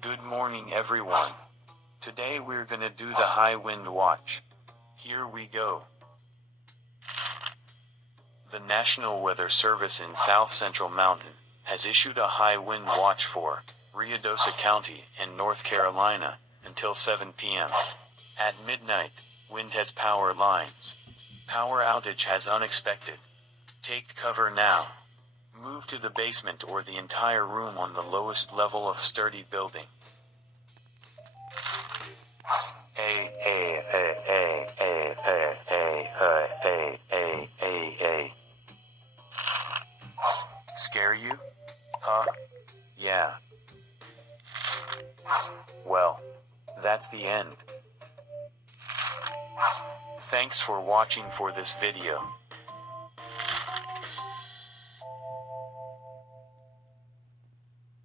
Good morning, everyone. Today we're gonna do the high wind watch. Here we go. The National Weather Service in South Central Mountain has issued a high wind watch for Ruidoso County in North Carolina until 7 p.m. At midnight, wind has power lines. Power outage has unexpected. Take cover now. Move to the basement or the entire room on the lowest level of sturdy building. Scare you? Huh? Yeah. Well, that's the end. Thanks for watching for this video.